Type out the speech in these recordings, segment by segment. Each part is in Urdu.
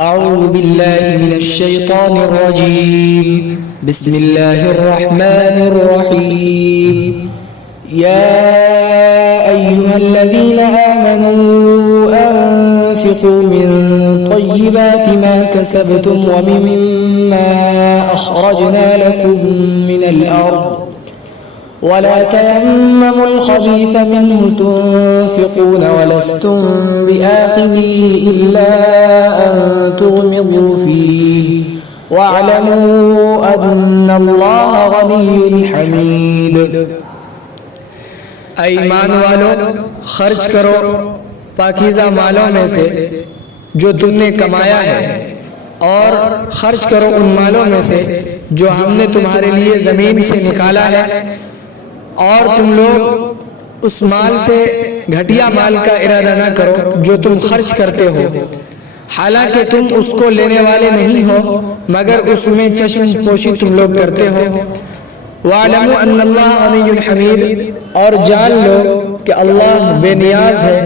أعوذ بالله من الشيطان الرجيم. بسم الله الرحمن الرحيم. يا أيها الذين آمنوا أنفقوا من طيبات ما كسبتم ومما أخرجنا لكم من الأرض ولا تيمموا الخبيث منه تنفقون ولستم بآخذيه إلا أن تغمضوا فيه واعلموا أن الله غني حميد. اے ایمان والو، خرچ کرو پاکیزہ مالوں میں سے جو تم نے کمایا ہے، اور خرچ کرو ان مالوں میں سے جو ہم نے تمہارے لیے زمین سے نکالا ہے، اور تم لوگ اس مال سے گھٹیا مال کا ارادہ نہ کرو جو تم خرچ کرتے ہو، حالانکہ تم اس کو لینے والے نہیں ہو مگر اس میں چشم پوشی تم لوگ کرتے ہو. وَاعْلَمُوا أَنَّ اللَّهَ غَنِيٌّ حَمِيدٌ، اور جان لو کہ اللہ بے نیاز ہے،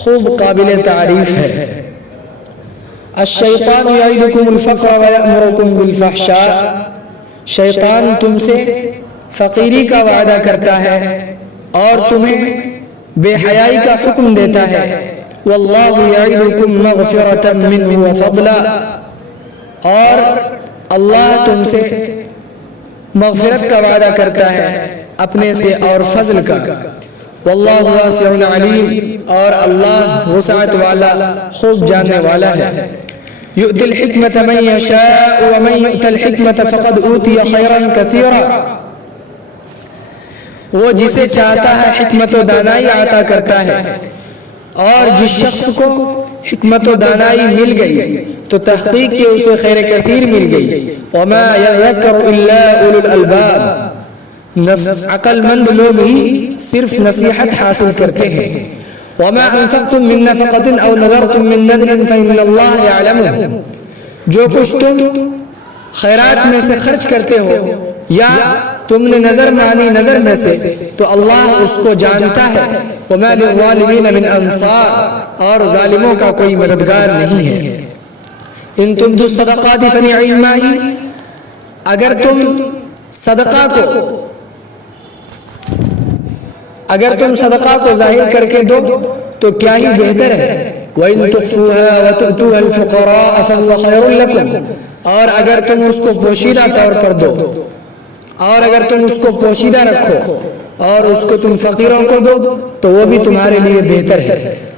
خوب قابل تعریف ہے. الشیطان یعدکم الفقر ویأمرکم بالفحشاء، شیطان تم سے فقیری کا وعدہ کرتا ہے اور تمہیں بے حیائی کا حکم دیتا ہے. واللہ یعدکم مغفرۃ منہ وفضلا، اور اللہ تم سے مغفرت کا وعدہ کرتا ہے اپنے سے اور فضل کا. واللہ واسع علیم، اور اللہ وسعت والا خوب جاننے والا ہے. یؤتی الحکمت من یشاء ومن یؤت الحکمت فقد اوتی خیرا کثیرا، وہ جسے چاہتا ہے حکمت و دانائی عطا کرتا ہے، اور جس شخص کو حکمت و دانائی مل گئی تو تحقیق کے اسے خیر کثیر مل گئی. وما یذکر الا اولو الالباب، عقل مند لوگ ہی صرف نصیحت حاصل کرتے ہیں. وما انفقتم من نفقۃ او نذرتم من نذر فإن اللہ یعلمہ، جو کچھ تم خیرات میں سے خرچ کرتے ہو یا تم نے نظر مانی نظر میں سے تو اللہ اس کو جانتا ہے. وما للظالمین من انصار، اور ظالموں کا کوئی مددگار نہیں ہے. ان تبدوا الصدقات فنعما ہی، اگر تم صدقہ کو ظاہر کر کے دو تو کیا ہی بہتر ہے. وَإِن تُخْفُوهَا وَتُؤْتُوهَا الْفُقَرَاءَ فَهُوَ خَيْرٌ لَكُمْ، اور اگر تم اس کو پوشیدہ طور پر دو، اور اگر تم اس کو پوشیدہ رکھو اور اس کو تم فقیروں کو دو تو وہ بھی تمہارے لیے بہتر ہے.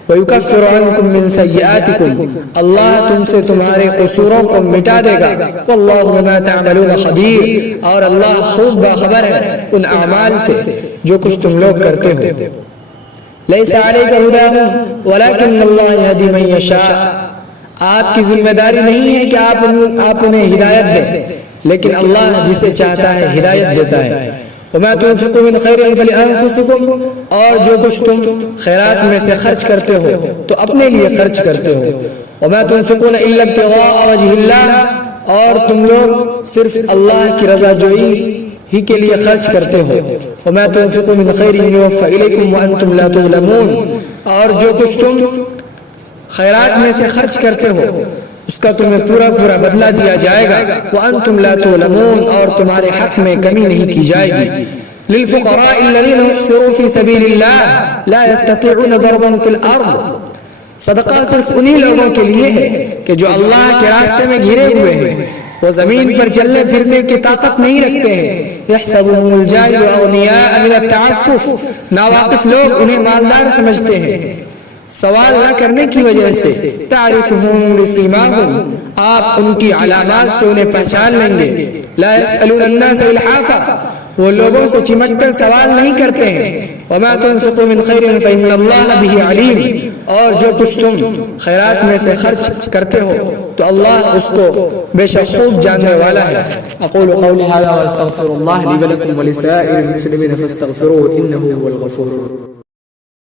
وَيُكَفِّرُ عَنْكُم مِّن سَيِّئَاتِكُمْ، اللہ تم سے تمہارے قصوروں کو مٹا دے گا. وَاللَّهُ بِمَا تَعْمَلُونَ خَبِيرٌ، اور اللہ خوب باخبر ہے ان اعمال سے جو کچھ تم لوگ کرتے ہو. لَيْسَ عَلَيْكَ هُدَاهُمْ وَلَكِنَّ اللَّهَ يَهْدِي مَن يَشَاءُ، آپ کی ذمہ داری نہیں ہے کہ آپ انہیں ہدایت دیں، لیکن اللہ جسے چاہتا ہے ہدایت دیتا ہے. وما تنفقوا من خیر فلانفسکم، اور جو کچھ تم خیرات میں سے خرچ کرتے ہو تو اپنے لیے خرچ کرتے ہو. وما تنفقون الا ابتغاء وجہ اللہ، اور تم لوگ صرف اللہ کی رضا جوئی ہی کے لیے خرچ کرتے ہو. وما تنفقوا من خیر یوفى الیکم وانتم لا تظلمون، اور جو کچھ تم خیرات میں سے خرچ کرتے ہو اس کا تمہیں پورا پورا بدلہ دیا جائے گا. وَأَنْتُمْ لَا تُظْلَمُونَ، اور تمہارے حق میں کمی نہیں کی جائے گی. لِلْفُقَرَاءِ الَّذِينَ اُحْصِرُوا فِي سَبِيلِ اللَّهِ لَا يَسْتَطِيعُونَ ضَرْبًا فِي الْأَرْضِ، صدقہ صرف انہی لوگوں کے لیے ہے کہ جو اللہ کے راستے میں گھرے ہوئے ہیں، وہ زمین پر چلنے پھرنے کی طاقت نہیں رکھتے ہیں. يَحْسَبُهُمُ الْجَاهِلُ أَغْنِيَاءَ مِنَ التَّعَفُّفِ، ناواقف لوگ انہیں مالدار سمجھتے ہیں سوال نہ کرنے کی وجہ سے. تعرفهم بسیماہم، آپ ان کی علامات سے انہیں پہچان لیں گے. لا يسألون الناس الحافا، وہ لوگوں سے چمٹ کر سوال نہیں کرتے ہیں. وما تنفقوا من خیر فإن اللہ به علیم، اور جو کچھ تم خیرات میں سے خرچ کرتے ہو تو اللہ اس کو بے شک خوب جاننے والا ہے. اقول قولی ھذا واستغفر اللہ لی ولکم ولسائر المسلمین فاستغفروه انه هو الغفور.